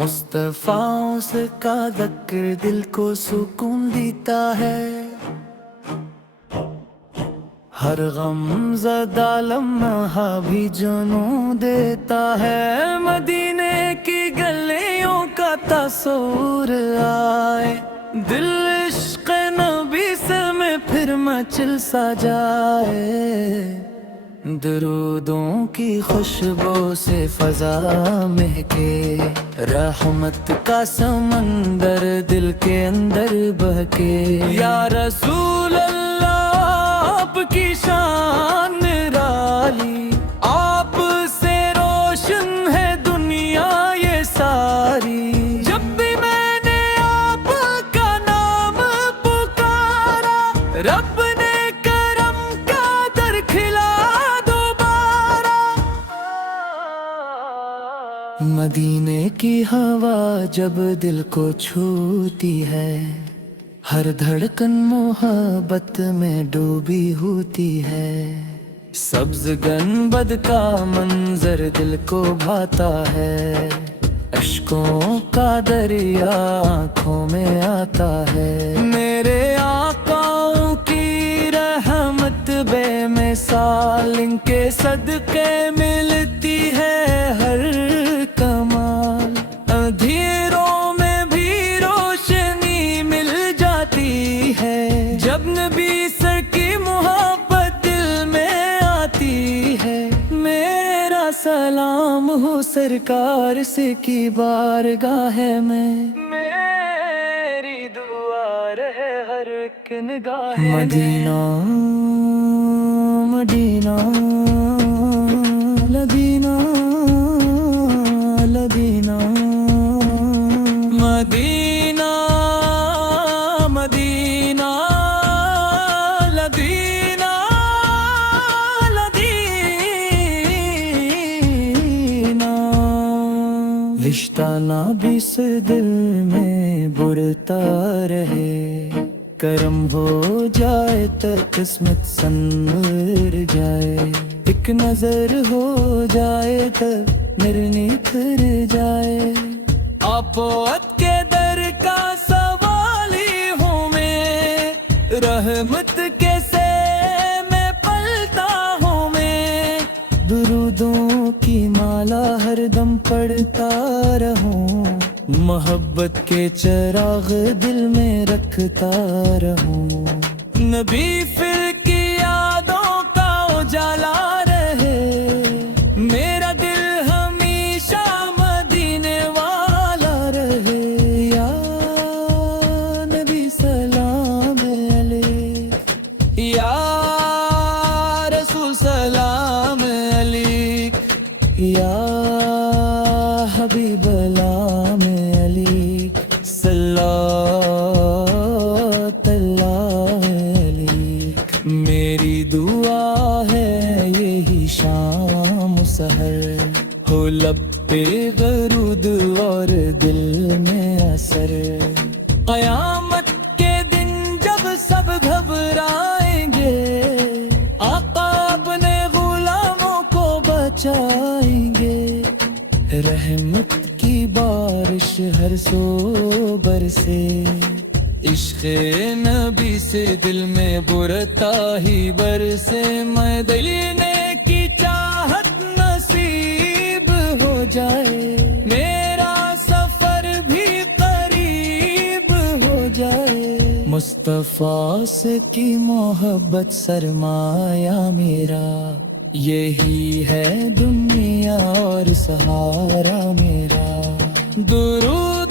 مصطفیٰ سے کا ذکر دل کو سکون دیتا ہے، ہر غم زدہ لمحہ بھی جنوں دیتا ہے۔ مدینے کی گلیوں کا تصور آئے، دل عشق نبی سے میں پھر مچل سا جائے۔ درودوں کی خوشبو سے فضا مہکے، رحمت کا سمندر دل کے اندر بہکے۔ یا رسول اللہ آپ کی شان نرالی، آپ سے روشن ہے دنیا یہ ساری۔ جب بھی میں نے آپ کا نام پکارا، رب نے کرم کا در کھلا دوبارہ۔ مدینے کی ہوا جب دل کو چھوتی ہے، ہر دھڑکن محبت میں ڈوبی ہوتی ہے۔ سبز گنبد کا منظر دل کو بھاتا ہے، اشکوں کا دریا آنکھوں میں آتا ہے۔ میرے آقاؤں کی رحمت بے مثال، ان کے صدقے ملتی ہے ہر کمال۔ اندھیروں میں بھی روشنی مل جاتی ہے، جب نبی سر کی محبت دل میں آتی ہے۔ میرا سلام ہو سرکار سے کی بارگاہ میں، میری دعا رہے ہر ایک نگاہ میں۔ مدینہ مدینہ لدینہ لدینہ، مدینہ مدینہ لدینہ لدینہ۔ رشتہ نبی سے دل میں بڑھتا رہے، کرم ہو جائے تو قسمت سنور جائے۔ ایک نظر ہو جائے تو نرنی پھر جائے۔ آپوت کے در کا سوالی ہوں میں، رحمت کے سے میں پلتا ہوں میں۔ درودوں کی مالا ہر دم پڑھتا رہوں، محبت کے چراغ دل میں رکھتا رہوں۔ نبی پھر کی یادوں کا اجالا رہے، میرا دل ہمیشہ مدینے والا رہے۔ یا نبی سلام علیک، یا رسول سلام علیک، یا حبیب سلام علیک، صلی اللہ علیک۔ میری دعا ہے یہی شام و سحر، ہو لب پہ غرود اور دل میں اثر۔ قیامت کے دن جب سب گھبرائیں گے، آقا اپنے غلاموں کو بچائیں گے۔ رحمت کی بارش ہر سو برسے، عشق نبی سے دل میں برتا ہی برسے۔ میں دلینے کی چاہت نصیب ہو جائے، میرا سفر بھی قریب ہو جائے۔ مصطفیٰ سے کی محبت سرمایہ میرا، یہی ہے دنیا اور سہارا میرا۔ درود